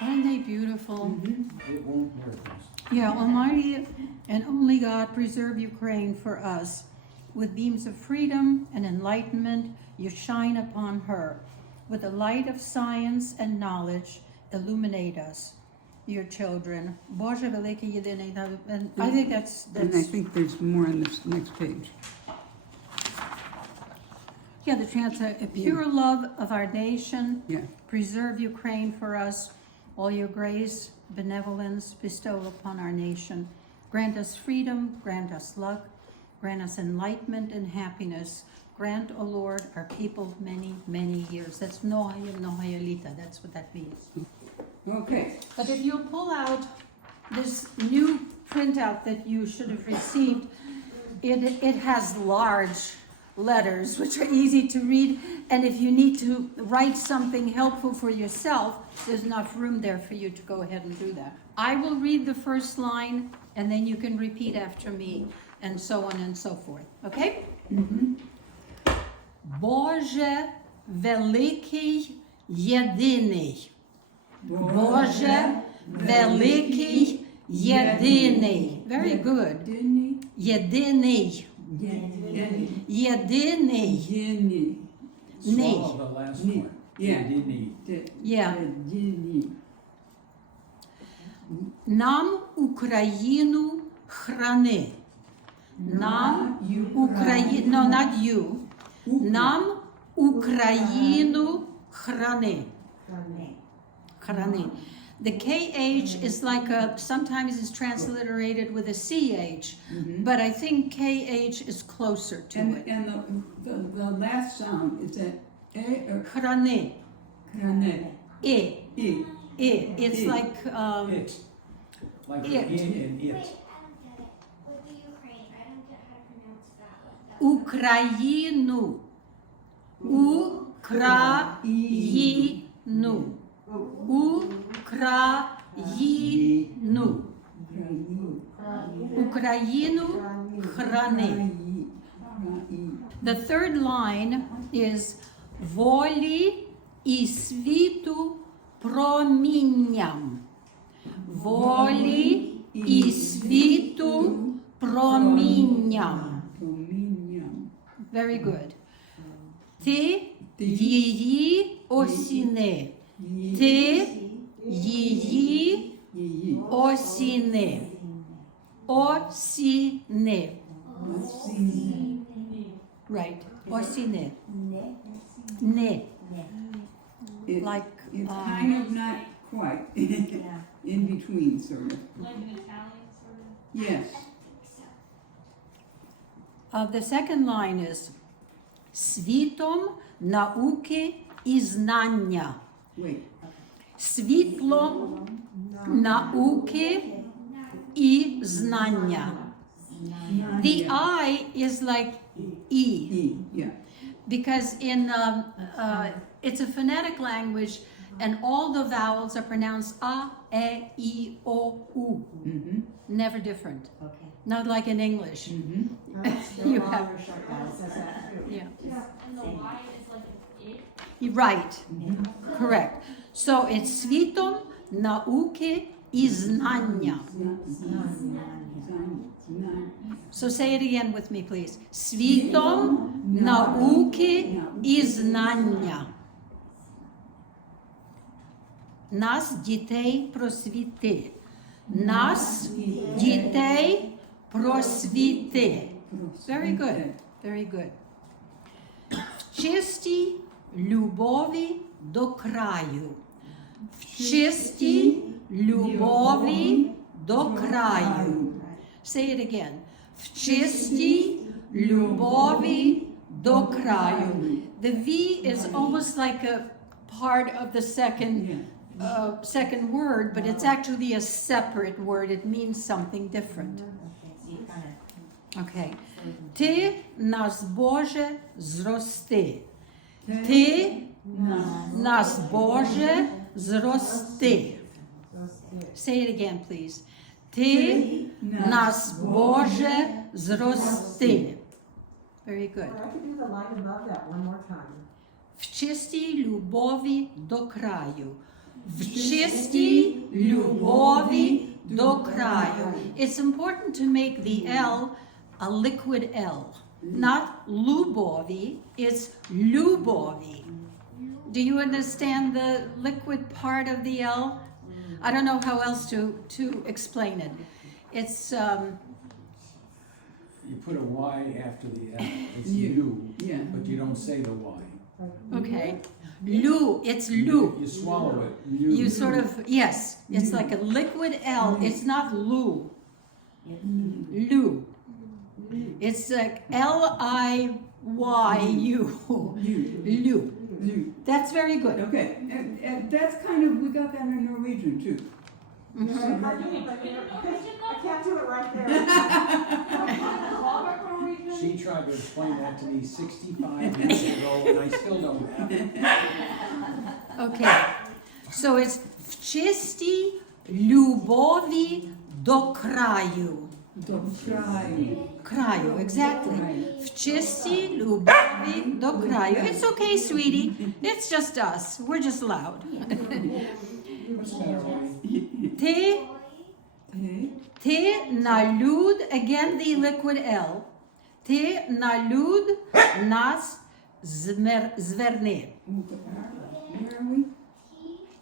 Aren't they beautiful? It won't miracles. Yeah, Almighty and only God, preserve Ukraine for us. With beams of freedom and enlightenment, you shine upon her. With the light of science and knowledge, illuminate us, your children. Boże Velike Jedyny. And I think that's And I think there's more on this next page. yeah, the translation. A pure love of our nation. Yeah. Preserve Ukraine for us. All your grace, benevolence bestow upon our nation. Grant us freedom, grant us luck, grant us enlightenment and happiness. Grant, O Lord, our people many, many years. That's Nohaya Nohayalita. That's what that means. Okay. But if you pull out this new printout that you should have received, it has large letters, which are easy to read. And if you need to write something helpful for yourself, there's enough room there for you to go ahead and do that. I will read the first line, and then you can repeat after me, and so on and so forth. Okay? Boże Великий Єдиний. Boże Великий Єдиний. Very good. Єдиний. Єдиний. Swallow the last one. Yeah. Єдиний. Yeah. Нам Україну храни. Нам Україну, no, not you. Нам Україну храни. Храни. The KH is like sometimes it's transliterated with a CH, but I think KH is closer to it. And the last sound is that A or Храни. Krane. I. I. It's I. like, It. Like It. in and Wait, it. I don't get it. With the Ukraine, I don't get how to pronounce that one. Україну. Україну. Україну. Україну храни. The third line is волі і світу промінням. Волі і світу промінням. Very good. Ти її осіни. Ти її осіни. Осіни. Right. Осіни. Не. Like, It's kind of not quite in between, sort of. Like an Italian sort of? Yes. The second line is світом науки і знання. Wait. Світлом науки і знання. The I is like E, E. Yeah. because in it's a phonetic language, and all the vowels are pronounced A, E, I, O, U. Never different. Okay. Not like in English. Still You long have- or short vowels, is that? Yeah. And the Y is like an it? Right. Correct. So it's світом науки і знання. So say it again with me, please. Світом науки і знання. Нас, дітей, просвіти. Нас, дітей, просвіти. Very good. Very good. В чистій любові до краю. В чистій любові до краю. Say it again. В чистій любові до краю. The V is almost like a part of the second word, but it's actually a separate word. It means something different. Okay, so you kind of. Okay. Ти нас, Боже, зрости. Ти нас, Боже, зрости. Say it again, please. Ти нас, Боже, зрости. Very good. I could do the line above that one more time. В чистій любові до краю. В чистій любові до краю. It's important to make the L a liquid L. Not любові, it's любові. Do you understand the liquid part of the L? I don't know how else to explain it. It's You put a Y after the L, it's You. you, Yeah. but you don't say the Y. okay. Lu, it's lu. You swallow it, You sort of, yes, it's like a liquid L. It's not lu. Lu. It's like Liyu. Lu. You. That's very good. Okay, and that's kind of, we got that in Norwegian too. Mhm. I can't do it right there. She tried to explain that to me 65 years ago, and I still don't have it. Okay. So it's в чистій любові до краю. До краю. Краю, exactly. В чистій любові до краю. It's okay, sweetie. It's just us. We're just loud. What's the matter, Wayne? Ти, Okay. ти на люд, again the liquid L. Ти на люд нас зверни. Where are we?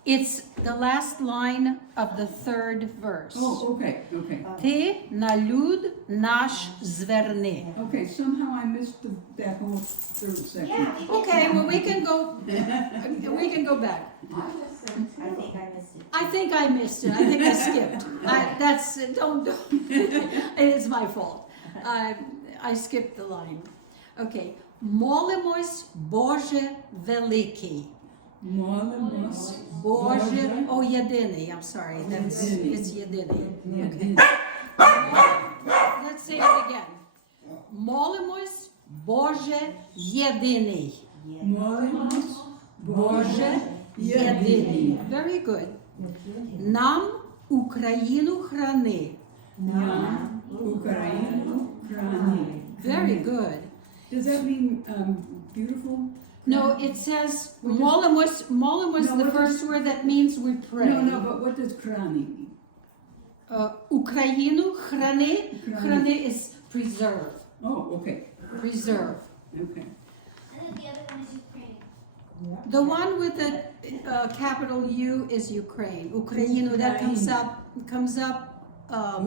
It's the last line of the third verse. Oh, okay, okay. Ти на люд наш зверни. Okay, somehow I missed that whole third section. Okay, well we can go back. I think I missed it. I think I missed it. I think I skipped. Don't. It's my fault. I skipped the line. Okay. Молимось, Боже великий. Молимось. Боже, oh, єдиний. I'm sorry. It's єдиний. Okay. Let's say it again. Молимось, Боже єдиний. Молимось. Боже єдиний. Very good. Нам Україну храни. Нам Україну храни. Very good. Does that mean beautiful? No, it says молимось. Молимось, No, the what first word that means we pray. No, but what does krani mean? Україну храни. Храни. Храни is preserve. Oh, okay, Preserve. okay. And then the other one is Ukraine. The one with the capital U is Ukraine. Ukrainu, that comes up.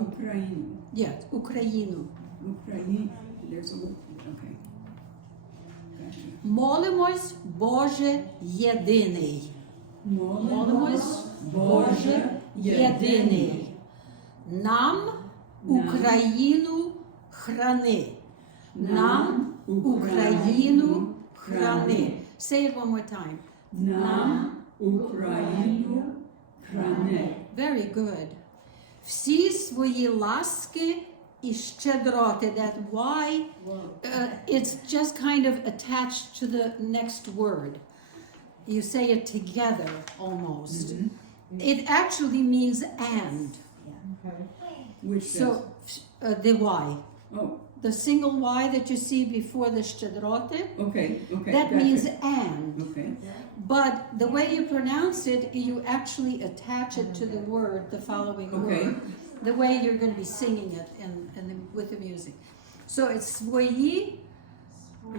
Ukraine. Yeah, Ukrainu. Ukraine. There's a, okay. Gotcha. Молимось, Боже єдиний. Молимось, Боже єдиний. Нам Україну храни. Нам Україну храни. Say it one more time. Нам Україну храни. Very good. Всі свої ласки і щедроти. That why it's just kind of attached to the next word. You say it together almost. It actually means and. Which So does? the why. Oh, The single Y that you see before the щедроти, okay, okay. that gotcha. means and. Okay, But the way you pronounce it, you actually attach it to the word, the following Okay. word. The way you're going to be singing it with the music. So it's свої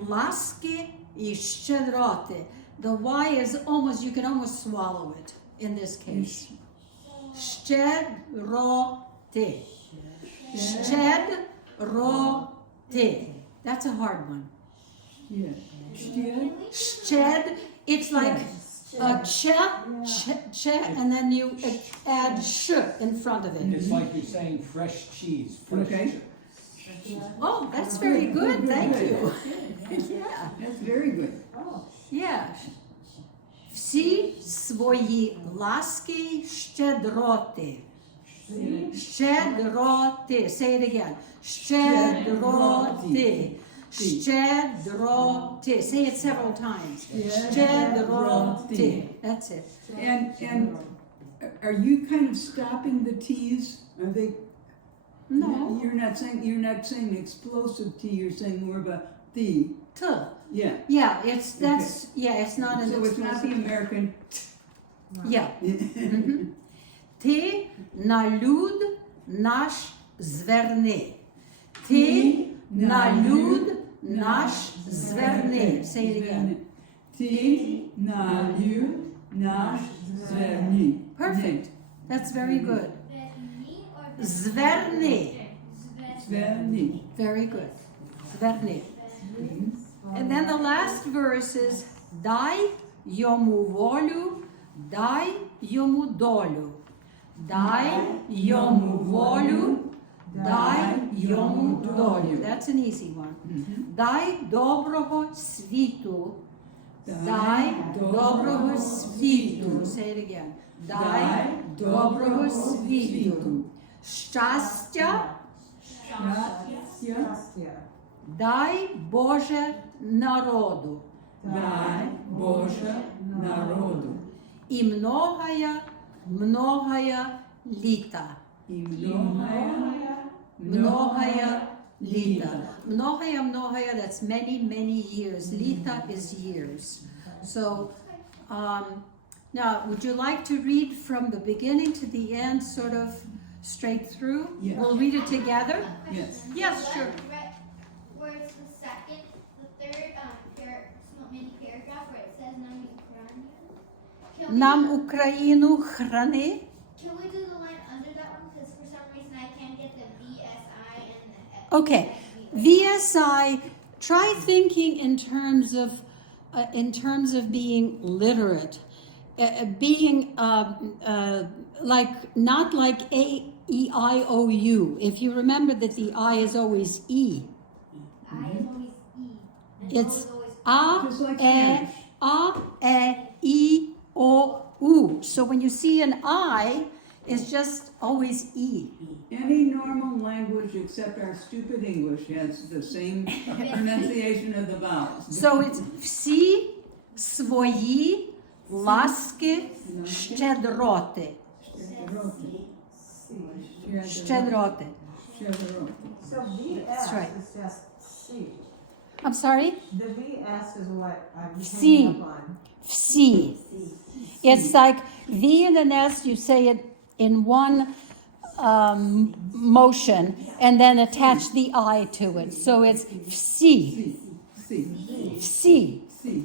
ласки і щедроти. The Y is almost, you can almost swallow it in this case. Щедроти. Щедроти. That's a hard one. yeah. Still? Shed, it's like a che, and then you add sh in front of it. It's like you're saying fresh cheese, fresh Okay. Oh, that's very good. Thank you. Yeah, That's very good. yeah. Всі свої ласки щедроти. Щедроти. Say it again. Щедроти. Щедроти. Say it several times. Щедроти. That's it. And are you kind of stopping the T's? Are they? No. You're not saying explosive T. You're saying more of a the. T. Yeah. Yeah, it's not an So it's not the explosive. American. Yeah. Mhm. Ти на люд наш зверни. Ти на люд наш зверни. Say it again. Ти на люд наш зверни. Perfect. That's very good. Verni or Zverni. Зверни. Very good. Zverni. And then the last verse is дай йому волю, дай йому долю. Дай йому волю, дай йому долю. That's an easy one. Дай доброго світу. Дай доброго світу. Say it again. Дай доброго світу. Щастя, Щастя. дай Боже народу. Дай Боже народу. И многая літа. И многое Многая літа. Многая, that's many years. Lita is years. So, now, would you like to read from the beginning to the end, sort of straight through? Yes. We'll read it together? Yes. Yes, sure. Where it's the second, the third mini paragraph where it says Нам Україну храни. Can we do the line under that one? Because for some reason I can't get the VSI and the Okay. VSI, try thinking in terms of being literate, being like not like A-E-I-O-U. If you remember that the I is always E. I is always E. And It's O is always A, Just like E, Spanish. A, E, I, O, U. So when you see an I, it's just always E. Any normal language except our stupid English has the same pronunciation of the vowels. So it's всі свої ласки щедроти. Щедроти. So VS That's right. is just C. I'm sorry? The VS is what I'm C. hanging up on. Всі. It's like V and an S, you say it in one motion and then attach the I to it. So it's всі. C. Всі. C.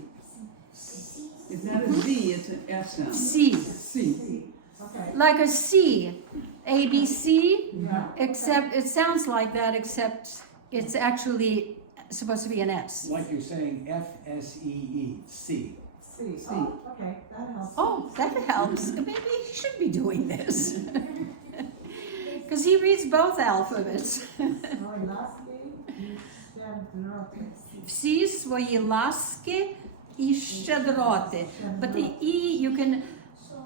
It's not a Z, it's an S sound. Всі. C. Okay. Like a C. A, B, C. Yeah. Except it sounds like that, except it's actually supposed to be an S. Like you're saying F-S-E-E, C. C. Oh, okay. That helps. Oh, that helps. Maybe he should be doing this. Because he reads both alphabets. Свої ласки і щедроти. Всі свої ласки і щедроти. But the E, you can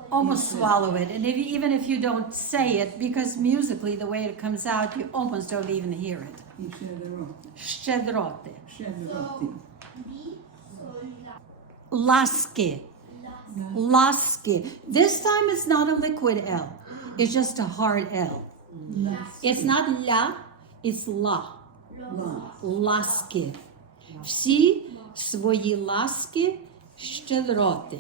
almost swallow it. And even if you don't say it, because musically, the way it comes out, you almost don't even hear it. І щедро. Щедроти. Щедроти. B. So Laski. la. Laski. This time it's not a liquid L. It's just a hard L. It's not la, it's la. Ласки. Всі свої ласки щедроти.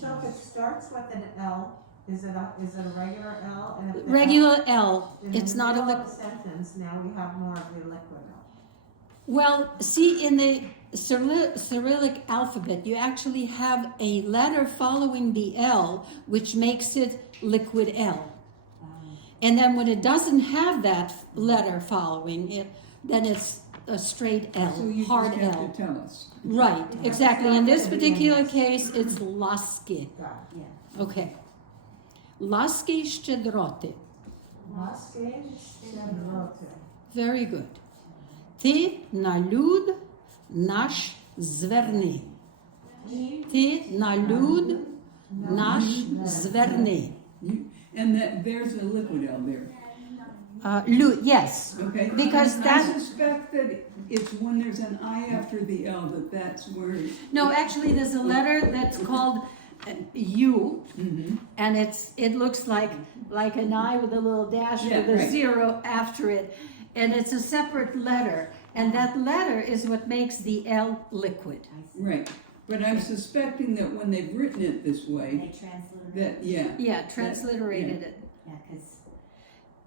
So if it starts with an L, is it a regular L? And if the Regular L. in It's the not a middle of liquid. the sentence, now we have more of the liquid L. Well, see, in the Cyrillic alphabet, you actually have a letter following the L, which makes it liquid L. And then when it doesn't have that letter following it, then it's a straight L, So you hard just have L. to tell us. Right, exactly. In this particular case, it's laski. Got it. Okay. Laski щедроти. Ласки, щедроти. Very good. Ти на люд наш зверни. Ти на люд наш зверни. And there's a liquid L there. Lude, yes. Okay. Because I that, suspect that it's when there's an I after the L that's where. no, actually there's a letter that's called U, and it looks like an I with a little dash Yeah, with a right. zero after it, and it's a separate letter, and that letter is what makes the L liquid. Right. But I'm suspecting that when they've written it this way, They transliterate. that, yeah, Yeah, transliterated it. Yeah, because.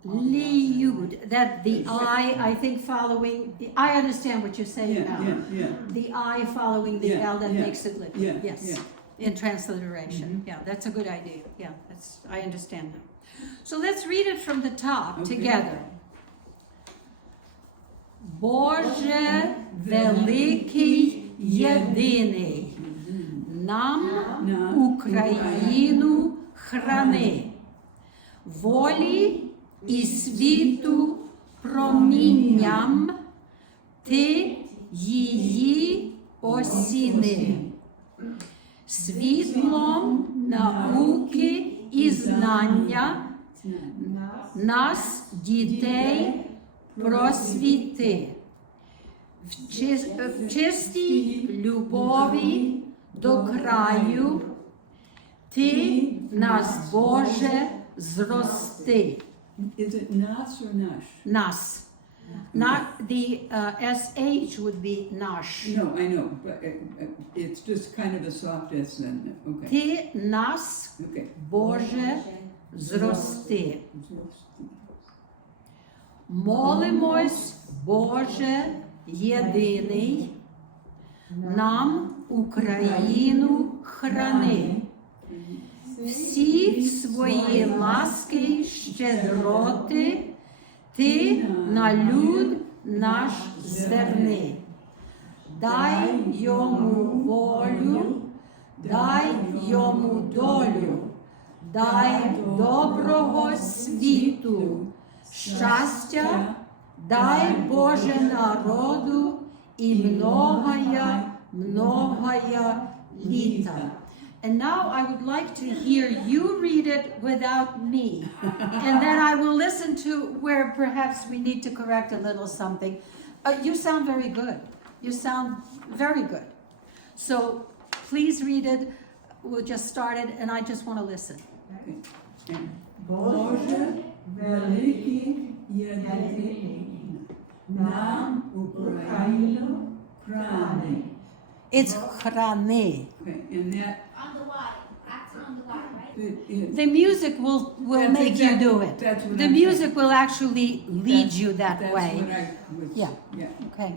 Liyud, that the I think following, I understand what you're saying yeah, now. yeah, yeah, The I following the Yeah, L that yeah, makes it liquid, yeah, yes. yeah. In transliteration, yeah, that's a good idea, yeah, that's, I understand now. So let's read it from the top Okay. together. Боже великий єдиний, нам На Україну храни, волі і світу промінням ти її осіни, світлом науки і знання нас, дітей, просвіти, в чистій любові до краю ти нас, Боже, зрости. Is it nas or nash? Нас. Not the SH would be nash. No, I know, but it's just kind of a soft S then. Okay. Ти нас, Okay. Боже, зрости. Молимось, Боже, єдиний, нам Україну храни. Всі свої ласки, щедроти ти на люд наш зверни. Дай йому волю, дай йому долю, дай доброго світу, щастя, дай Боже народу і многая літа. And now I would like to hear you read it without me. And then I will listen to where perhaps we need to correct a little something. You sound very good. You sound very good. So please read it. We'll just start it and I just want to listen. Боже великий єдиний, нам Україну храни. It's chrane. Okay, and that On the Y, accent on the Y, right? The music will That's make exactly- you do it. that's what The I'm music will actually lead you that that's way. what I was, Yeah. yeah. Okay.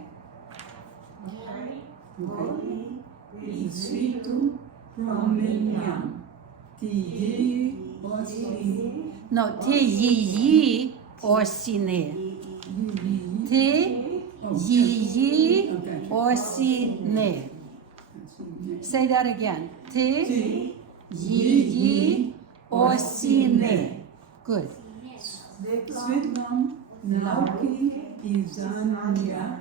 Okay. Світу промінням тієї осені. No, ти її осіни. Ти її Okay. осіни. Say that again. Ти Ті її осіни. Good. світлом науки і знання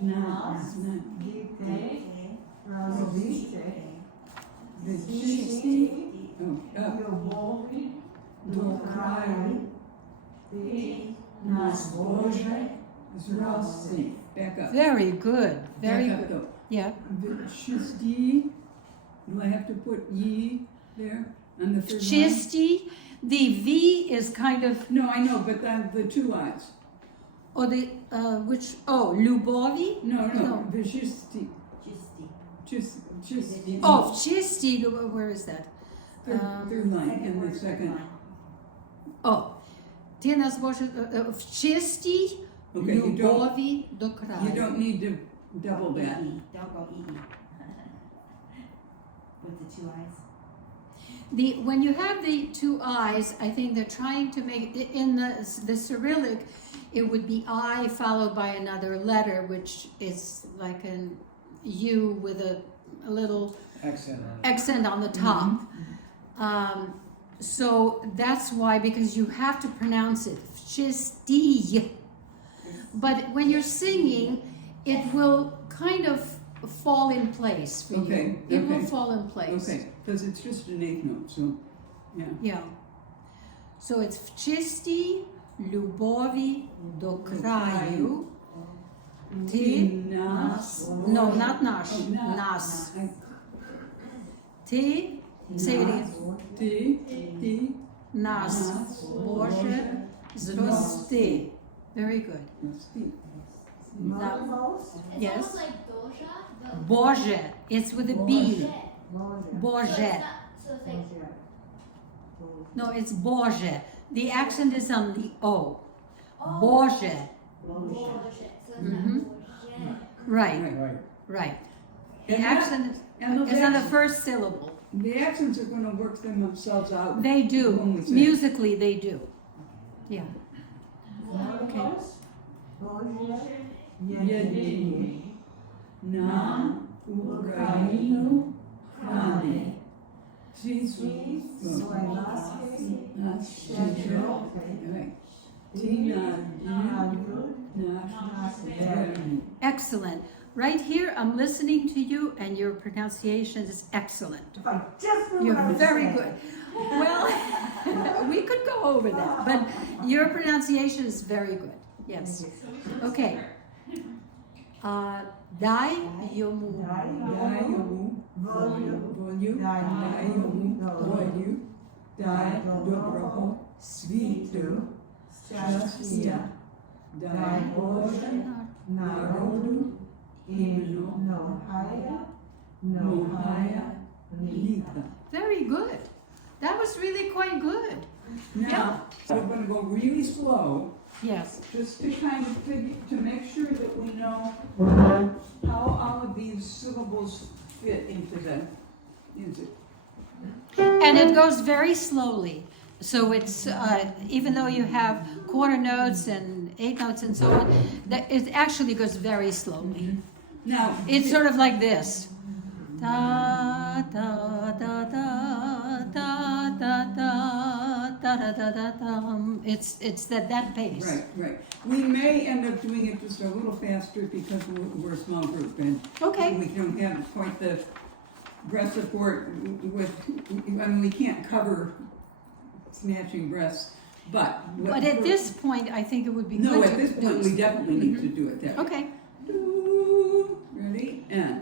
нас Дітей, розвити, чисті любові до краю ти нас Боже зрости. Back up. Very good. Very Back up good. though. Yeah. Чисті. Do I have to put ye there on the third line? Чисті. The V is kind of, No, I know, but the two eyes. or the, which, oh, любові? No, no, No. the чисті. Чисті. Oh, чисті, where is that? Third line in the second. Oh, ти нас Боже, в чистій Okay, you don't, любові до you краю. don't need to double that. Don't go EE. With the two eyes. When you have the two eyes, I think they're trying to make in the Cyrillic, it would be I followed by another letter, which is like an U with a little Accent on it. accent on the top. So that's why, because you have to pronounce it чистій. But when you're singing, it will kind of fall in place for Okay, you. It will okay. fall in place. Okay, because it's just an eighth note, so, yeah. Yeah. So it's в чистій любові до краю. Ти нас. No, not наш. Oh, Нас. Ти, say it again. Ти, Нас, Боже, зрости. Very good. Рости. молимось, It's Yes. almost like dosha, but Боже It's with a B. Boże. Borget. So it's like, No, it's Borget. The accent is on the O. Borget. bullshit. So it's Mhm. not bullshit. Right, Right. right. The And that- accent And those is on the accents, first syllable. the accents are gonna work themselves out. They do. When we say. Musically, they do. Yeah. Okay. Boże. Jedynie na Ukrainu Krany. Swoje łaski. Nas Szczerze. Tina Naród. nasz wierny. Excellent. Right here, I'm listening to you, and your pronunciation is excellent. If I just knew what I You're was very saying. good. Well, we could go over that, but your pronunciation is very good. Yes. Okay. Daj йому. Daj Дай йому йому волю. волю, дай йому волю, дай доброго світу, щастя, дай Боже народу і ногая літа. Very good. That was really quite good. Now, we're gonna go really slow, Yes. just to kind of to make sure that we know how all of these syllables fit into the music. And it goes very slowly. So it's, even though you have quarter notes and eighth notes and so on, that it actually goes very slowly. Now, It's sort of like this. Da, da, da, da, da, da, da, da, da, da, da, dum. It's that pace. right, right. We may end up doing it just a little faster because we're a small group and Okay. we don't have quite the breast support with, I mean, we can't cover snatching breaths, but. But at this point, I think it would be good No, to at this do point, we it. definitely need to do it that way. Okay. Ready? And.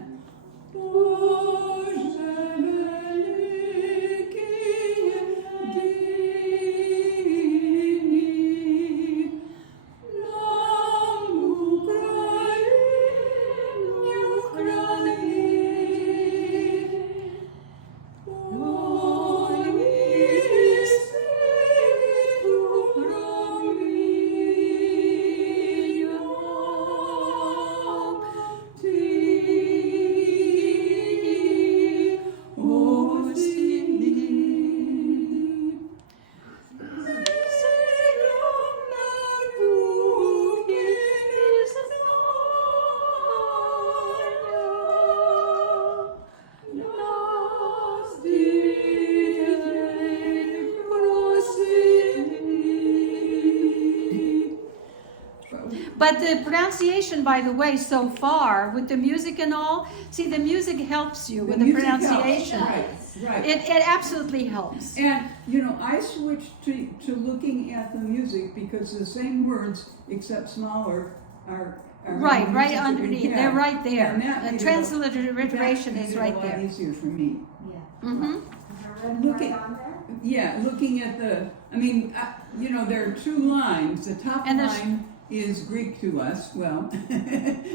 But the pronunciation, by the way, so far, with the music and all, see, the music helps you with the music helps, pronunciation. Right, right. It absolutely helps. And, you know, I switched to looking at the music because the same words, except smaller, are in the Right, music right that we underneath. have. They're right there. And that The made it transliteration that is made it right a lot there. easier for me. Yeah. Mm-hmm. Is there red Look right at- on there? Yeah, looking at the, I mean, you know, there are two lines. The top And there's- line is Greek to us, well,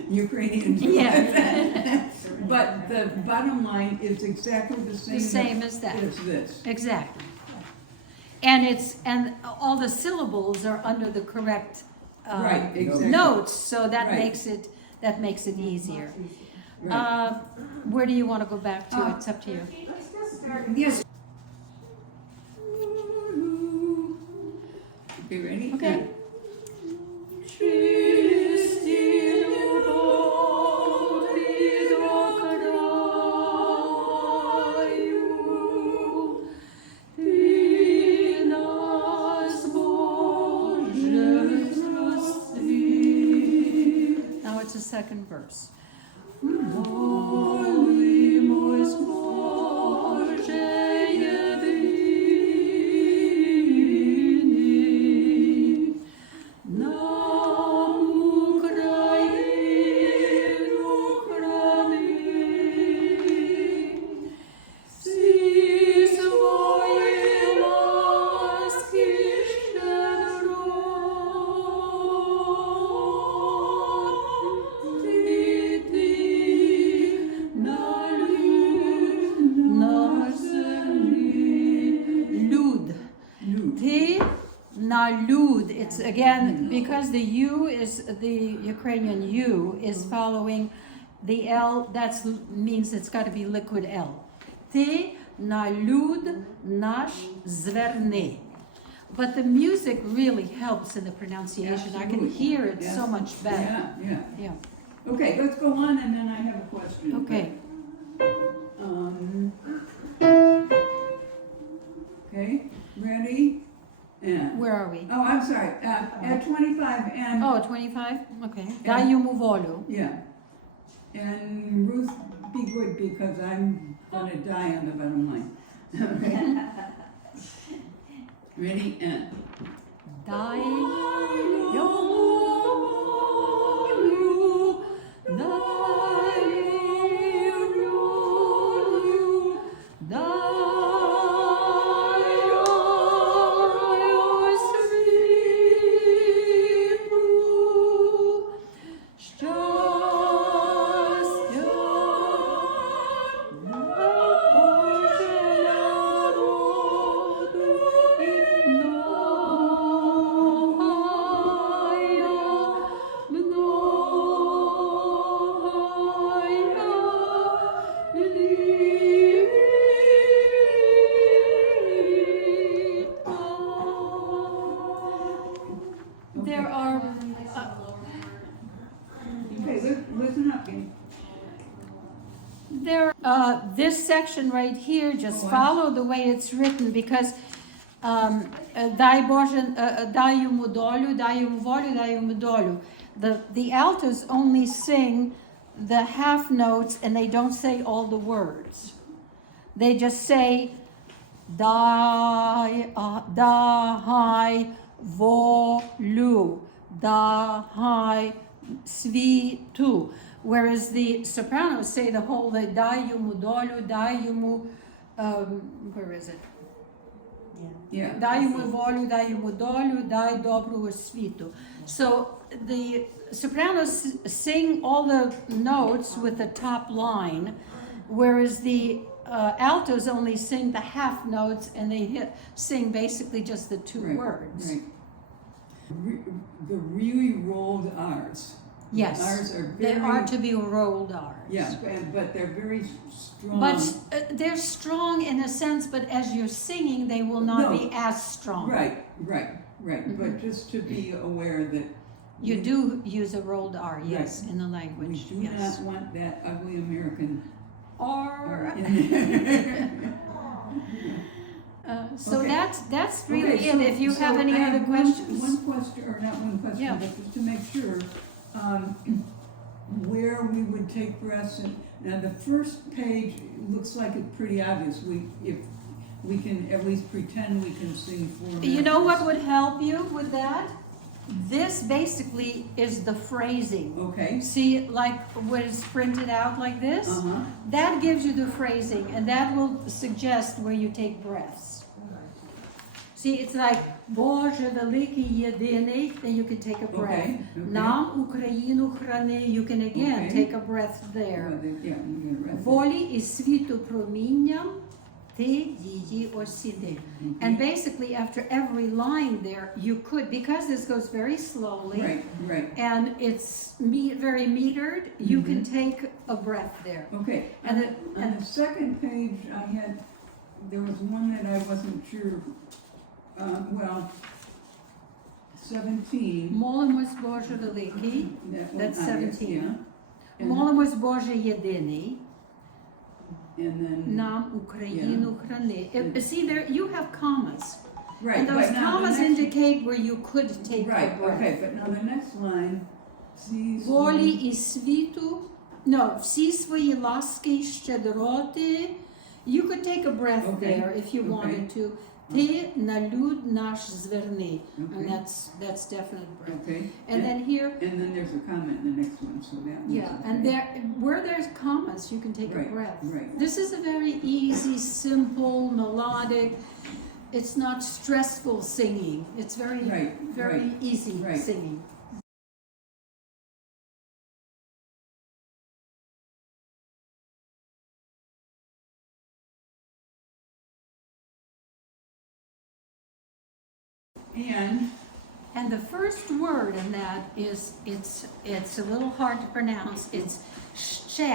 Ukrainian to Yeah. us. But the bottom line is exactly the same. The same as that. As this. Exactly. And all the syllables are under the correct Right, exactly. notes, so that Right. makes it easier. Right. Where do you want to go back to? It's up to you. Let's just start. Yes. Okay, ready? Okay. Now it's the second verse. Ty na lud. It's again because the U is the Ukrainian U is following the L. That means it's got to be liquid L. Ty na lud nash zverny. But the music really helps in the pronunciation. I can Absolutely. hear it Yes. so much better. Yeah. Yeah. Okay, let's go on, and then I have a question. Okay. Okay, ready? And, Where are we? oh, I'm sorry, at 25 and, Oh, 25? Okay. Dаю mu volю. yeah. And Ruth, be good, because I'm gonna die on the bottom line. Okay. Ready, and. Dаю volю, dаю волю, даю світу, щастя, Боже народу і There are Okay, listen up. this section right here, just Oh, I- follow the way it's written because дай Боже, дай йому долю, дай йому волю, дай йому долю. The altos only sing the half notes and they don't say all the words. They just say дай волю, дай світу. Whereas the sopranos say the whole, дай йому долю, дай йому, where is it? Yeah. Дай йому волю, дай йому долю, дай доброго світу. So the sopranos sing all the notes with the top line, whereas the altos only sing the half notes and they sing basically just the two Right, words. Right. The really rolled R's. Yes, R's are they very. are to be rolled R's. Yeah, but they're very strong. But they're strong in a sense, but as you're singing, they will not No. be as strong. Right. Mhm. But just to be aware that You do use a rolled R, yes, Right. in the we language. do Yes. not want that ugly American R. in there. So Okay. that's really Okay, it. If you so have any I other have questions. One question, or not one question, Yeah. but just to make sure, where we would take breaths. And now the first page looks like it's pretty obvious. If we can at least pretend we can sing 4 minutes. You know what would help you with that? This basically is the phrasing. Okay. See, like what is printed out like this? Uh-huh. That gives you the phrasing, and that will suggest where you take breaths. See, it's like Боже великий єдиний, then you can take a breath. Okay, okay. Нам Україну храни, you can again Okay. take a breath there. Yeah, I'm gonna rest it. Волі і світу промінням ти її осіди. Okay. And basically after every line there, you could, because this goes very slowly, Right. and it's very metered, you can take a breath there. Okay. And On the second page, there was one that I wasn't sure, 17. Молимось Боже великий, That one, That's obvious, 17. yeah. And- молимось Боже єдиний, And then. нам Україну храни. See there, you have commas. Right, And those but now the commas next- indicate where you could take Right, a breath. okay, but now the next line, see. Волі і світу, no, всі свої ласки й щедроти. You could take a breath Okay, there if you okay. wanted to. Ти на люд наш зверни. Okay. And that's definite breath. Okay. And then here, And then there's a comment in the next one, so that one's yeah, okay. and there, where there's commas, you can take Right, a breath. right. This is a very easy, simple, melodic, it's not stressful singing. It's very, Right, very right, easy right. singing. And the first word in that is, it's a little hard to pronounce, it's she.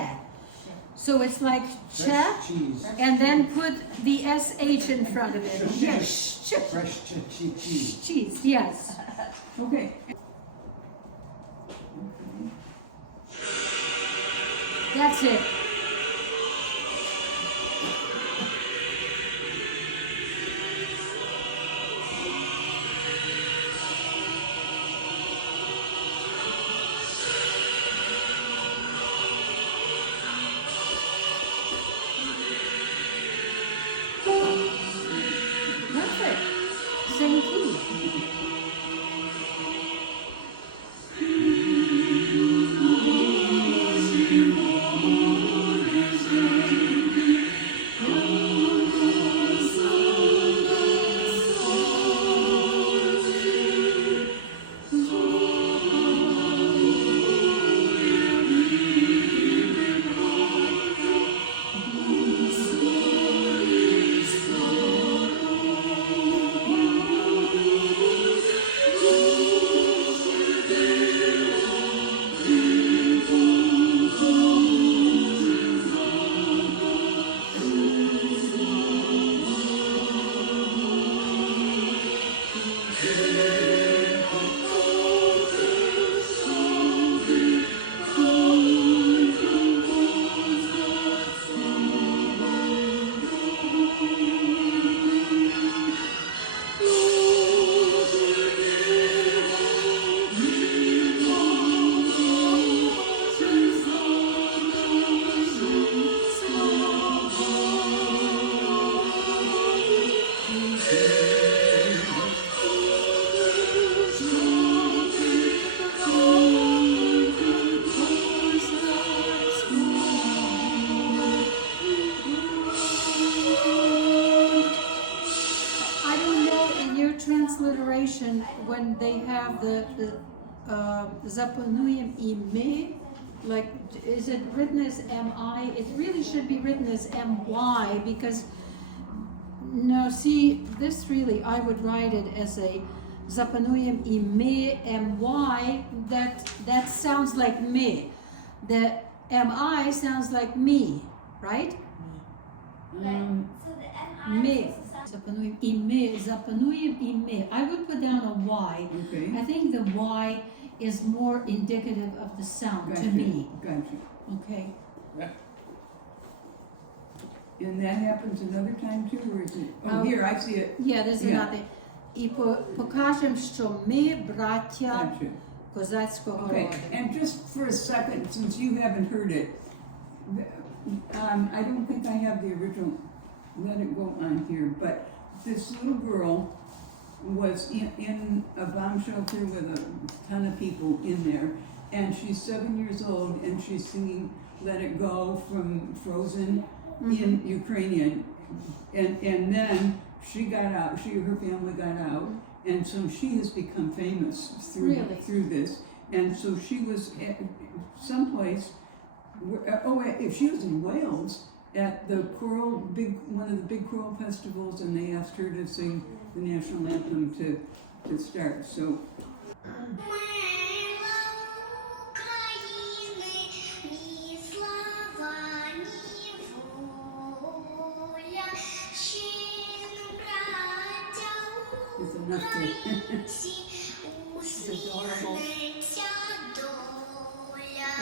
So it's like che, Fresh cheese. and then put the SH in front of it. Fresh cheese. Cheese, yes. Okay. That's it. Perfect. Same key. I don't know in your transliteration when they have the Zapanuim ime, like is it written as M-I? It really should be written as M-Y because no, see this really I would write it as a Zapanuim ime M-Y. That sounds like me. The M-I sounds like me, right? So the MI Me. is the sound. Zapanuim ime, Zapanuim ime. I would put down a Y. Okay. I think the Y is more indicative of the sound to me. Gotcha. Okay. And that happens another time too, or is it? Oh, Oh. here, I see it. Yeah, there's Yeah. another. І покажемо, що ми браття Gotcha. козацького Okay, роду. and just for a second, since you haven't heard it, I don't think I have the original Let It Go on here, but this little girl was in a bomb shelter with a ton of people in there, and she's 7 years old, and she's singing Let It Go from Frozen in Ukrainian, and then she got out, her family got out, and so she has become famous Really? through this, and so she was at someplace, if she was in Wales, at the one of the big choral festivals, and they asked her to sing the national anthem to start, so. Мила України, ні слава, ні воля, ще браття It's enough to, українці, усміхнеться доля,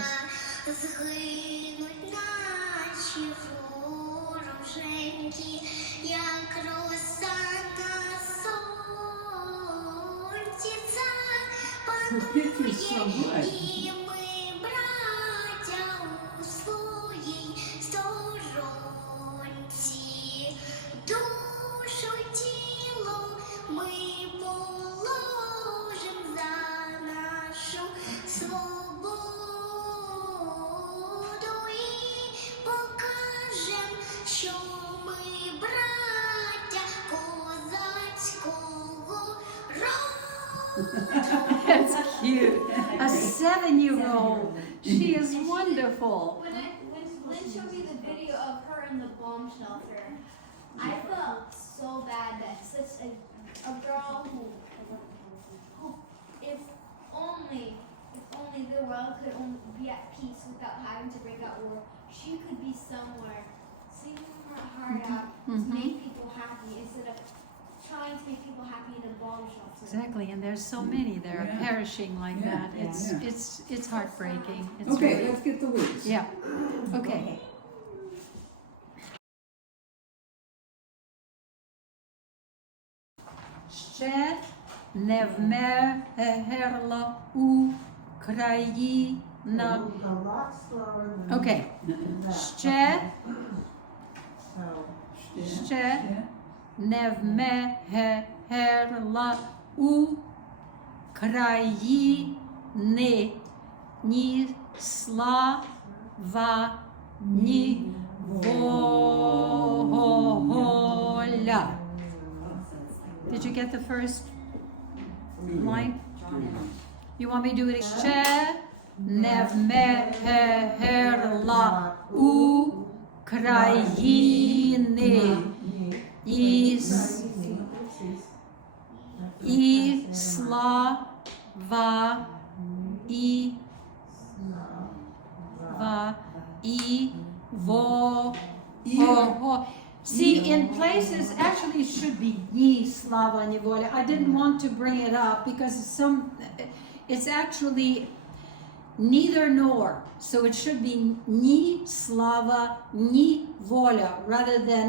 згинуть наші вороженьки, як роса на сонці, цар her picture's so панує, good. і ми, браття, у своїй сторонці, душу й тіло ми положим за нашу свободу і покажем, що ми браття козацького роду. That's cute. A 7-year-old. She is wonderful. When Lynn showed me the video of her in the bomb shelter, I felt so bad that such a girl who having to break out, or she could be somewhere singing her heart out to Mhm. make people happy instead of trying to make people happy in a bomb shelter. Exactly, and there's so many that are Yeah. perishing like Yeah. that. Yeah. It's heartbreaking. It's Okay, really, let's get the words. yeah. Okay. Ще не вмерла Україна. A lot slower than. Okay. that. Ще, So, ще не вмерла України. Ні слава, ні воля. Did you get the first line? You want me to do it? Ще не вмерла України. І слава, і во. See, in places, actually it should be Ni Slava Nivolia. I didn't want to bring it up because it's actually neither nor. So it should be Ni Slava, Ni Volia, rather than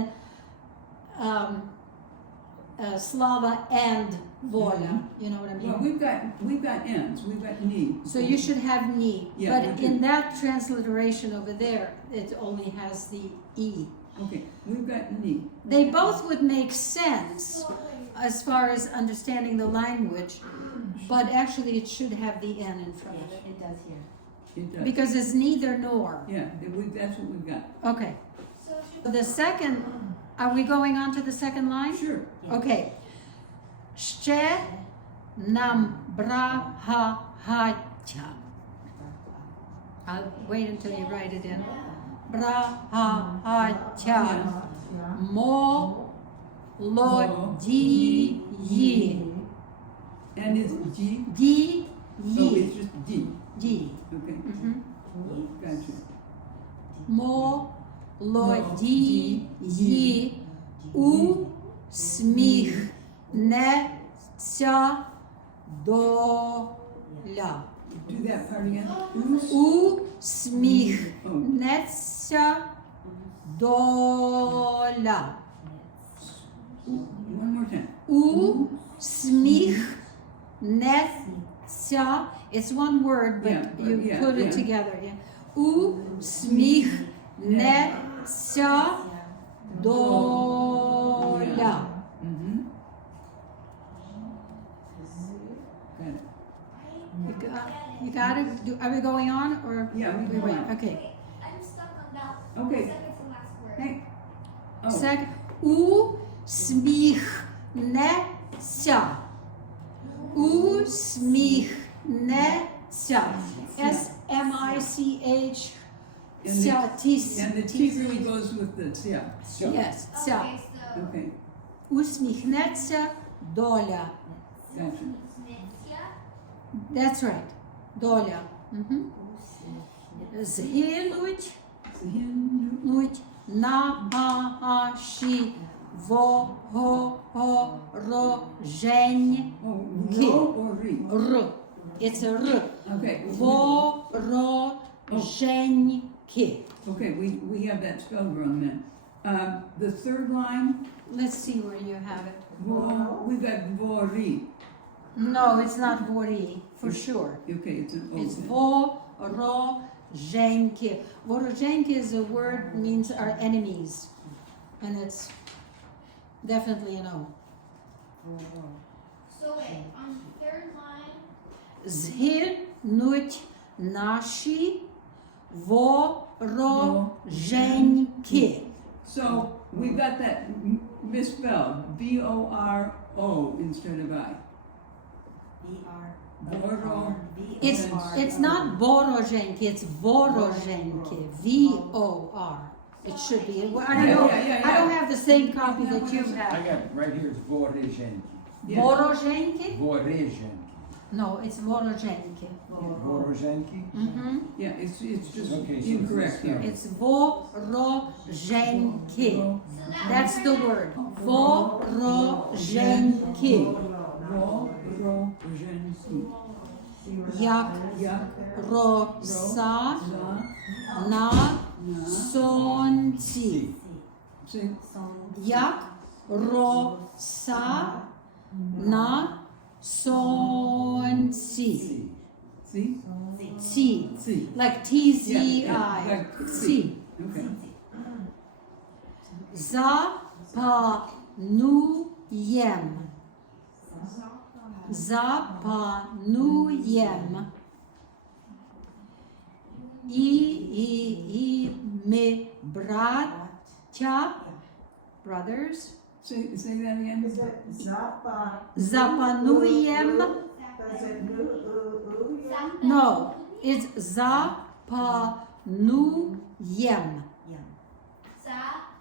Slava and Volia. You know what I mean? Well, we've got ends, we've got knee. So you should have Ni. Yeah, But we do. in that transliteration over there, it only has the E. Okay, we've got knee. They both would make sense as far as understanding the language, but actually it should have the N in front of it. It does here. It does. Because it's neither nor. Yeah, that's what we've got. Okay. So should The second, are we going on to the second line? Sure. Okay. Ще нам брагаття. I'll wait until you write it in. Брагаття. Молодії. And it's G. Дії. So it's just D. Дії. Okay, Мгм. gotcha. Молодії. Усміхнеться доля. Do that part again. Усміхнеться доля. One more time. Усміхнеться. It's one word, but Yeah, you yeah, put it yeah. together. Yeah. Усміхнеться доля. Mm-hmm. Got it. You got it? Are we going on or? Yeah, we we can go wait? on. Okay. wait, I'm stuck on that. Okay. Second to last word. Hey. Oh. Second. Усміхнеться. Усміхнеться. S-M-I-C-H. And Ся, the, tis, and the T tis. really goes with the yeah. Yes, ся. Okay, so Okay, Усміхнеться доля. gotcha. Znitsia. That's right. Доля. Мгм. Згинуть наші вороженьки. Oh, ro or re? Р. It's a R. Okay. Вороженьки. Okay, we have that spelled wrong then. The third line, Let's see where you have it. we've got vori. No, it's not вори, for sure. Okay, it's an O. It's then. вороженьки. Вороженьки is a word means our enemies, and it's definitely an O. So wait, on the third line, Згинуть наші вороженьки. So we've got that misspelled, V-O-R-O instead of I. It's not вороженьки, it's вороженьки. V-O-R. It should be. I don't know. I don't have the same copy that you I have. got it right here, it's Voreženki. Yeah. Вороженьки? Voreženki. No, it's Vorozhenki. Vorozhenki? Mm-hmm. Yeah, it's just Okay, so incorrect here. It's Vorozhenki. Ro- That's the word. Vorozhenki. Vorozhenki. Як Як роса за на на сонці. Say, Як роса на сонці. see? Ці. See. Like T-Z-I. Yeah, like Ці. Okay. Запануєм. Запануєм. І ми браття, brothers, Say that again. Is it Zappa? запануєм. Does it yeah? No, it's запануєм.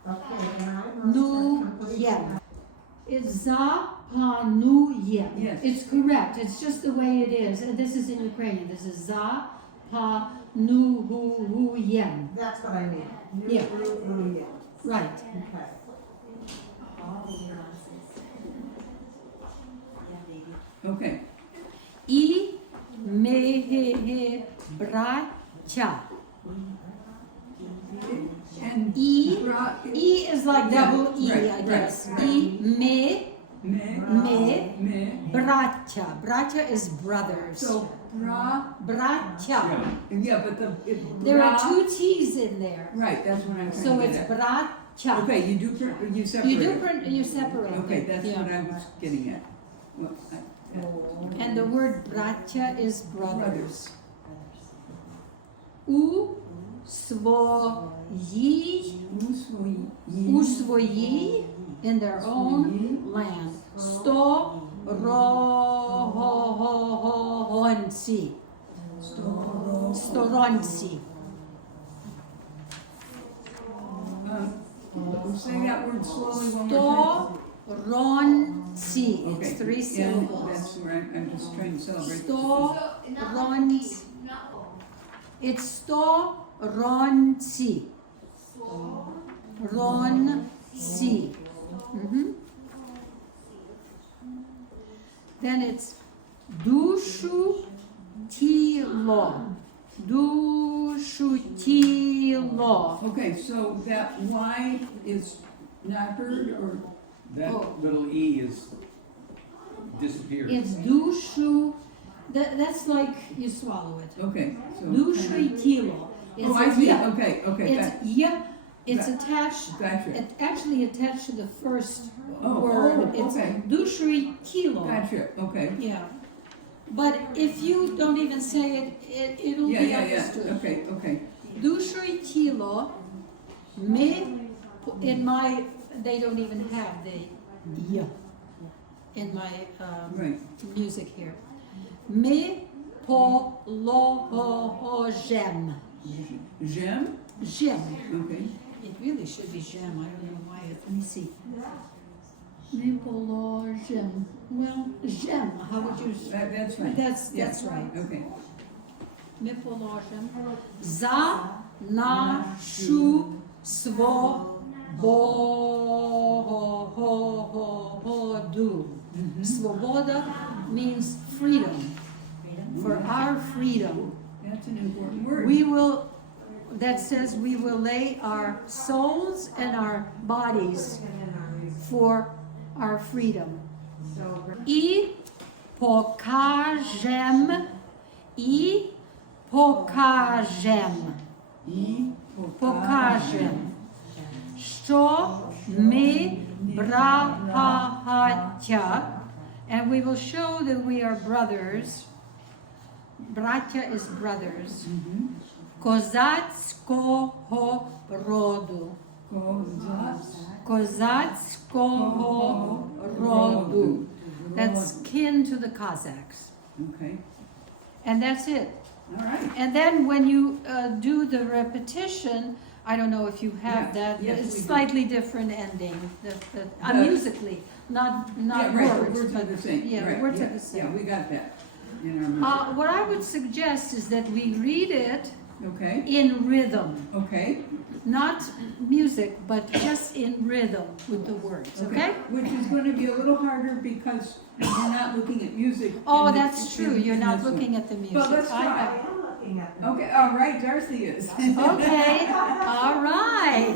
Okay, and I must Nu have completed yem. that. It's zapanu-yem. Yes. It's correct. It's just the way it is. And this is in Ukrainian. This is zapanu-yem. That's what I mean. Yeah. Yeah. Right. Okay. Okay. I mehe bracha. And I is like double E, right, I guess. right. I me me bracha. Bracha is brothers. So bra. Bracha. Yeah, but There are bra- two T's in there. Right, that's what I'm trying So to it's get at. bracha. Okay, you separate. You do it. you separate. Okay, it, that's yeah. what I was getting at. Well, And the word bracha is brothers. brothers. У своїй, у своїй, in their own land. Сторонці. Сторонці. Say that word slowly one more Сторонці. time. It's Okay. 3 And syllables. that's where I'm just trying to celebrate. So, not like Storonці. these, not all. It's сторонці. Ронці. Then it's душу тіло. Душу тіло. Okay, so that Y is not heard or That Oh. little E is disappeared. It's душу. That's like you swallow it. okay. So Душу і тіло. Oh, I see. yeah. Okay, okay. It's yeah. It's attached. Gotcha. It's actually attached to the first Oh, word. oh, It's okay. душу і тіло. Gotcha. Okay. Yeah. But if you don't even say it, it'll Yeah, be yeah, understood. yeah. Okay, okay. Душу і тіло. Ми in my they don't even have the y in my Right. music here. Ми положем. Gem. Gem. Okay. It really should be gem. I don't know why. Let me see. Ми положем. Well, gem. How would you? That's fine. That's Yeah. right. Okay. Ми положим за нашу свободу. Svoboda means freedom. For our freedom. That's an important word. We will, that says we will lay our souls and our bodies for our freedom. I pokażem, I pokażem, що ми браття, and we will show that we are brothers. Браття is brothers. Козацького роду. Козацького роду. That's kin to the Cossacks. Okay. And that's it. All right. And then when you do the repetition, I don't know if you have Yeah, that, yes, it's we do. slightly different ending. The- Musically, not Yeah, right, the words, words are but the same. yeah, Right, words yeah, are the same. Yeah, we got that. in our music? What I would suggest is that we read it Okay, in rhythm, okay, not music, but just in rhythm with the words, okay? Which is gonna be a little harder because we're not looking at music. Oh, in the- that's true, you're in not this one. looking at the music. But let's I know. I am looking at them. Okay, all right, Darcy is. Okay, all right.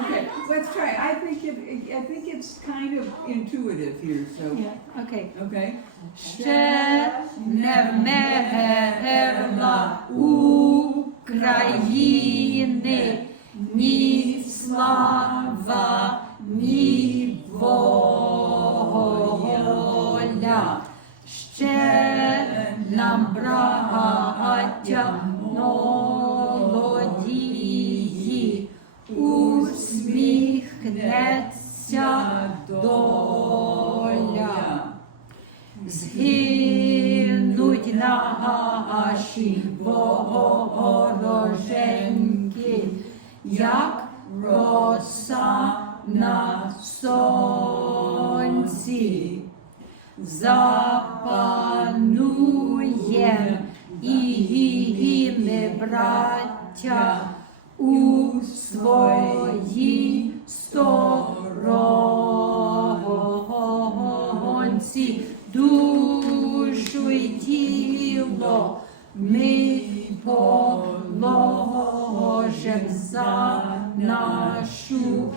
Okay, let's try. I think it's kind of intuitive here, so, Yeah, okay. okay? Ще не вмерла України ні слава, ні воля. Ще нам, браття молоді, усміхнеться доля. Згинуть наші вороженьки, як роса на сонці. Запануєм і ми, браття, у своїй сторонці. Душу й тіло ми положим за нашу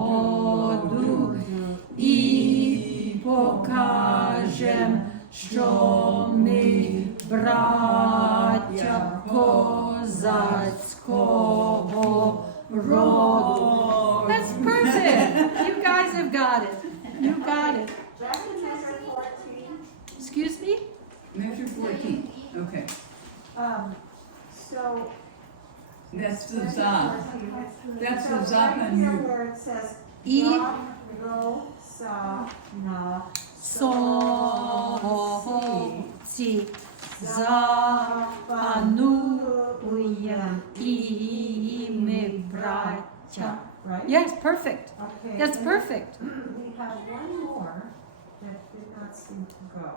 свободу і покажем, що ми браття козацького роду. That's perfect. You guys have got it. You got it. That's in measure 14. Excuse me? Measure 14, okay. So. That's the measure za. 14. That's So the za right on here you. where it says, I ra, ro, sa, na, сонці запануєм і ми, браття. Right? Yes, perfect. Okay. That's and perfect. We have one more that did not seem to go.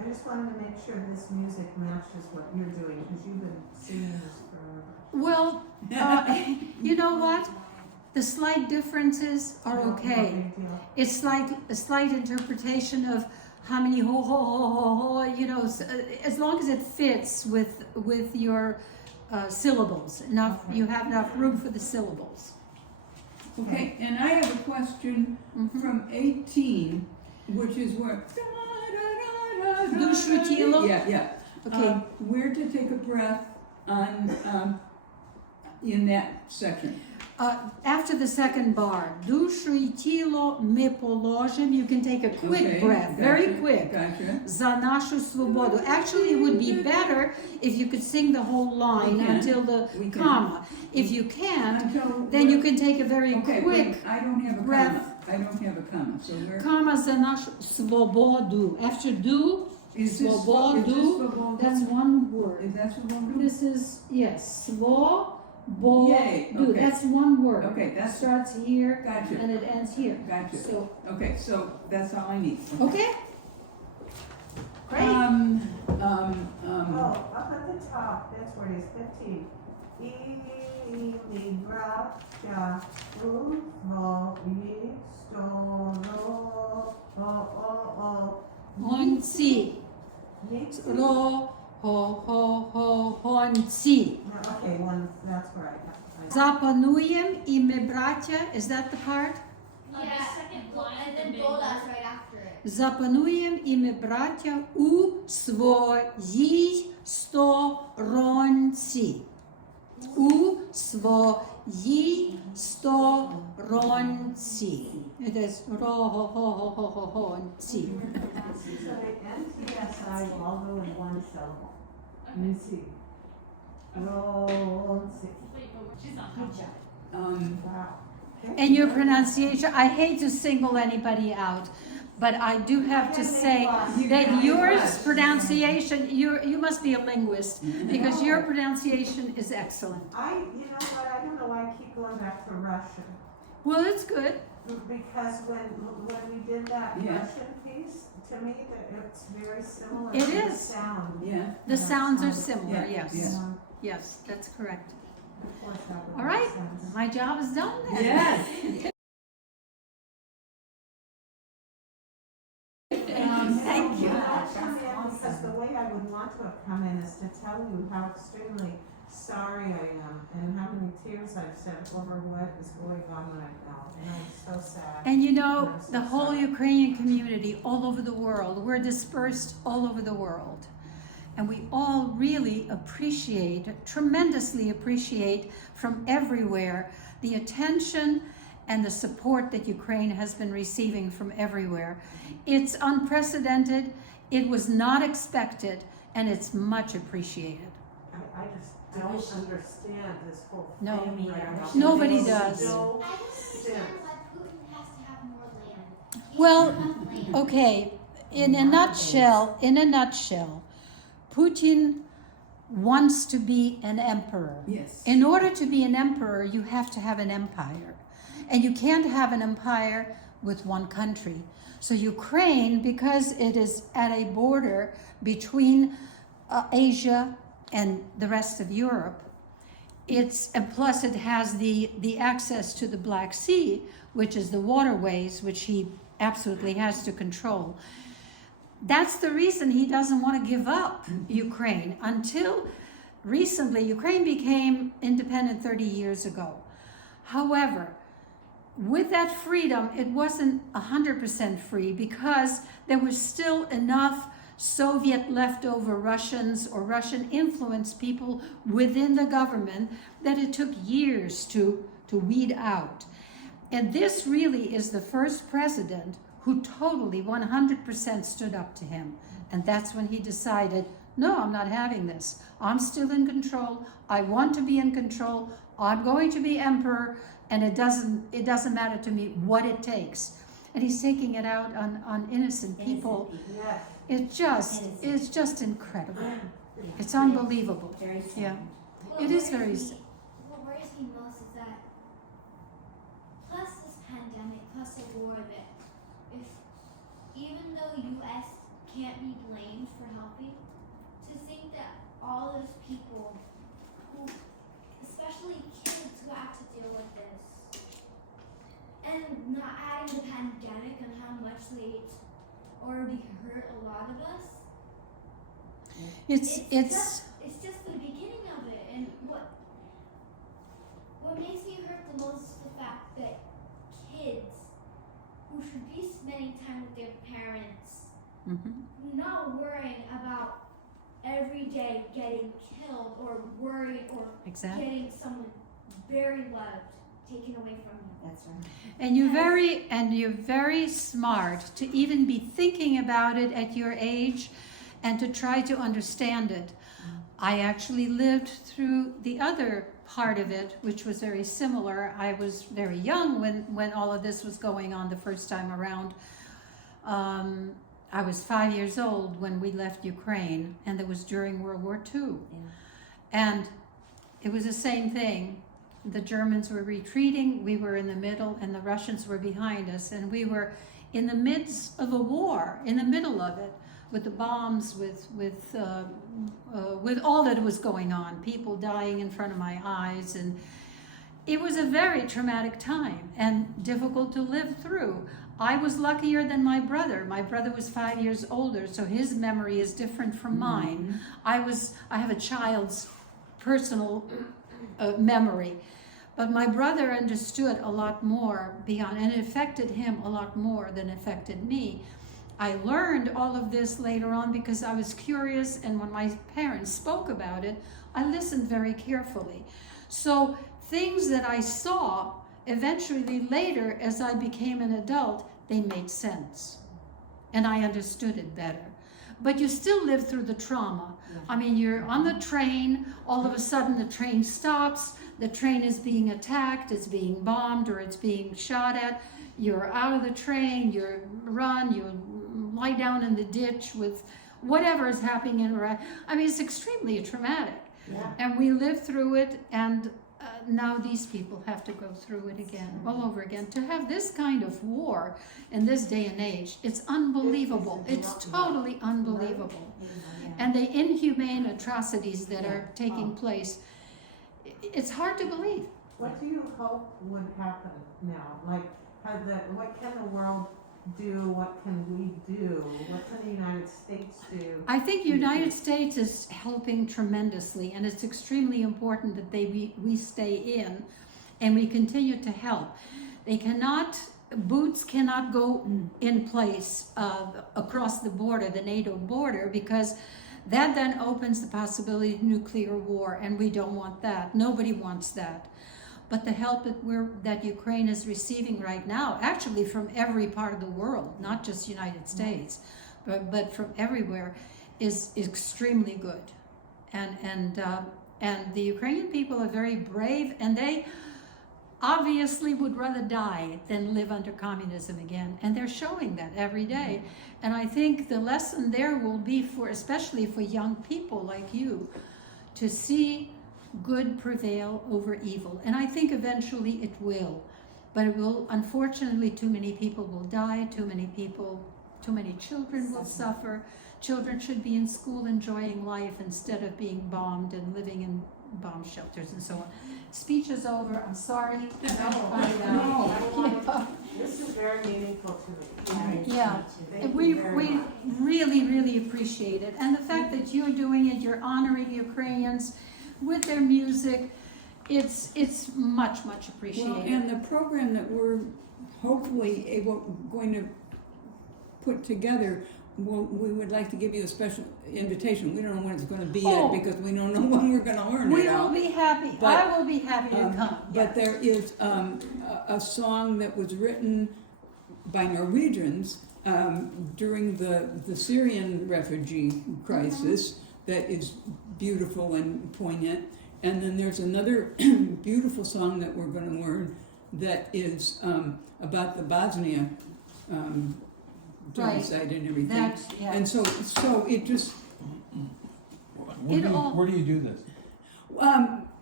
I just wanted to make sure this music matches what you're doing, because you've been singing this forever. Well, you know what? The slight differences are No okay. big deal. It's like a slight interpretation of how many ho ho ho ho ho, you know, as long as it fits with your syllables. Enough, you have enough room for the syllables. Okay, and I have a question from 18, which is where. Душу тіло? Yeah, yeah. Okay. Where to take a breath on, in that section. After the second bar, душу і тіло ми положим. You can take a quick Okay, breath, very gotcha, quick. Gotcha. За нашу свободу. Actually, it would be better if you could sing the whole line We can. until the We can. comma. If you can't, Until then you can take a very Okay, quick wait, I don't have a breath. comma. I don't have a comma, so where? comma за нашу свободу. After do, Is this Svobodu, svobodu? that's one word. Is that svobodu? This is, yes, svobodu. Yay, okay. That's one word. Okay, that's, Starts here gotcha, and it ends here. gotcha. So, Okay, so that's all I need. okay? Great. Oh, up at the top, that's where it is, 15. Bracia, Honci. Ro, ho, ho, ho, honci. Okay, one, that's right. Запануєм і ми, браття, is that the part? Yeah, The second line and is the then big Dolas one. right after it. Запануєм і ми, браття, у своїй сторонці. У своїй сторонці. It is ро-ho-ho-ho-ho-honці. So the NTSI will all go in one syllable. Let me see. Ronsi. Wait, but she's not Good helping. job. Wow. And your pronunciation, I hate to single anybody out, but I do have to say that yours pronunciation, you must be a linguist, because your pronunciation is excellent. You know what, I don't know why I keep going back to Russian. Well, it's good. Because when we did that Yeah. Russian piece, to me, that it's very similar. It to the is. sound. Yeah. The sounds are similar, Yeah, yes. yeah. Yes, that's correct. Of course that would All make right, sense. my job is done then. Yes. Thank you. I come in because the way I would want to have come in is to tell you how extremely sorry I am and how many tears I've shed over what is going on right now. And I'm so sad. And you know, the whole Ukrainian community all over the world, we're dispersed all over the world. And we all really appreciate, tremendously appreciate from everywhere the attention and the support that Ukraine has been receiving from everywhere. It's unprecedented, it was not expected, and it's much appreciated. I just don't understand this whole No, thing me right either. now. Nobody It makes does. no I don't understand sense. why Putin has to have more land. He Well, doesn't have land. okay, in a nutshell, Putin wants to be an emperor. Yes. In order to be an emperor, you have to have an empire. And you can't have an empire with one country. So Ukraine, because it is at a border between Asia and the rest of Europe, and plus it has the access to the Black Sea, which is the waterways, which he absolutely has to control. That's the reason he doesn't want to give up Ukraine. Until recently, Ukraine became independent 30 years ago. However, with that freedom, it wasn't 100% free because there was still enough Soviet leftover Russians or Russian influenced people within the government that it took years to weed out. And this really is the first president who totally 100% stood up to him. And that's when he decided, no, I'm not having this. I'm still in control. I want to be in control. I'm going to be emperor, and it doesn't matter to me what it takes. And he's taking it out on innocent people. Yes. It's just incredible. It's unbelievable. Very sad. Yeah. What It is worries very me- sad. What worries me most is that, plus this pandemic, plus the war of it, if even though U.S. can't be blamed for helping, to think that all those people who, especially kids who have to deal with this, and not adding the pandemic and how much they already hurt a lot of us. It's It's just the beginning of it, and what makes me hurt the most is the fact that kids who should be spending time with their parents, not worrying about every day getting killed or worried or exactly. getting someone very loved taken away from them. That's right. And you're very smart to even be thinking about it at your age and to try to understand it. I actually lived through the other part of it, which was very similar. I was very young when all of this was going on the first time around. I was 5 years old when we left Ukraine, and that was during World War II. Yeah. And it was the same thing. The Germans were retreating, we were in the middle, and the Russians were behind us, and we were in the midst of a war, in the middle of it, with the bombs, with all that was going on, people dying in front of my eyes, and it was a very traumatic time and difficult to live through. I was luckier than my brother. My brother was 5 years older, so his memory is different from mine. I have a child's personal memory. But my brother understood a lot more beyond, and it affected him a lot more than it affected me. I learned all of this later on because I was curious, and when my parents spoke about it, I listened very carefully. So things that I saw, eventually later, as I became an adult, they made sense. And I understood it better. But you still live through the trauma. I mean, you're on the train, all of a sudden the train stops, the train is being attacked, it's being bombed, or it's being shot at. you're out of the train, you run, you lie down in the ditch with whatever is happening in Iraq. I mean, it's extremely traumatic. Yeah. And we lived through it, and now these people have to go through it again, all over again. To have this kind of war in this day and age, it's unbelievable. It's totally unbelievable. And the inhumane atrocities that are taking place, it's hard to believe. What do you hope would happen now? Like, what can the world do? What can we do? What can the United States do? I think the United States is helping tremendously, and it's extremely important that we stay in and we continue to help. Boots cannot go in place across the border, the NATO border, because that then opens the possibility of nuclear war, and we don't want that. Nobody wants that. But the help that Ukraine is receiving right now, actually from every part of the world, not just the United States, but from everywhere, is extremely good. And the Ukrainian people are very brave, and they obviously would rather die than live under communism again. And they're showing that every day. And I think the lesson there will be especially for young people like you, to see good prevail over evil. And I think eventually it will. But it will, unfortunately, too many people will die, too many children will suffer. Children should be in school enjoying life instead of being bombed and living in bomb shelters and so on. Speech is over. I'm sorry. This is very meaningful to me. Yeah. Thank And you we very much. really, really appreciate it. And the fact that you're doing it, you're honoring Ukrainians with their music, it's much, much appreciated. Well, and the program that we're hopefully going to put together, we would like to give you a special invitation. We don't know when it's going to be yet, because we don't know when we're going to learn We it will out. be happy. But, I will be happy to come. But there is a song that was written by Norwegians during the Syrian refugee crisis that is beautiful and poignant. And then there's another beautiful song that we're going to learn that is about the Bosnia genocide and everything. And so it just... Where do you do this?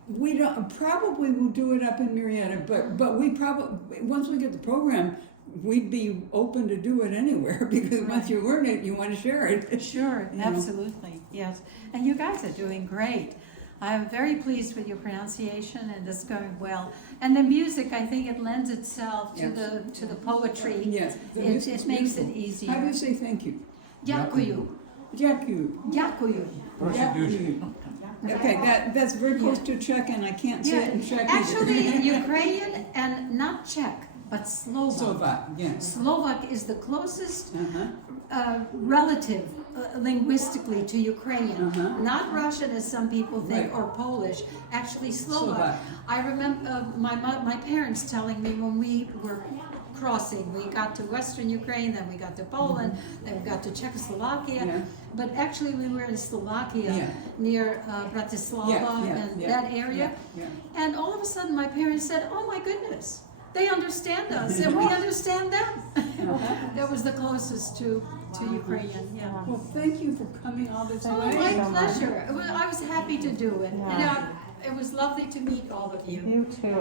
We probably will do it up in Marietta, but we probably, once we get the program, we'd be open to do it anywhere, because once you learn it, you want to share it. Sure, You know? absolutely, yes. And you guys are doing great. I'm very pleased with your pronunciation, and it's going well. And the music, I think it lends itself to the poetry. Yes, It makes it easier. How do you say thank you? Дякую. Дякую. Дякую. Дякую. Okay, that's very close to Czech, and I can't say it in Czech either. Actually, Ukrainian and not Czech, but Slovak. Slovak, yes. Slovak is the closest relative linguistically to Ukrainian. Not Russian, as some people think, Right. or Polish. Actually, Slovak. Slovak. I remember my parents telling me when we were crossing, we got to Western Ukraine, then we got to Poland, then we got to Czechoslovakia. Yeah. But actually, we were in Slovakia, Yeah. near Bratislava and that area. Yeah. And all of a sudden, my parents said, "Oh my goodness, they understand us, and we understand them." That was the closest to Ukrainian. Yeah. Well, thank you for coming all this Oh, way. my pleasure. I was happy to do it. You know, it was lovely to meet all of you. You too.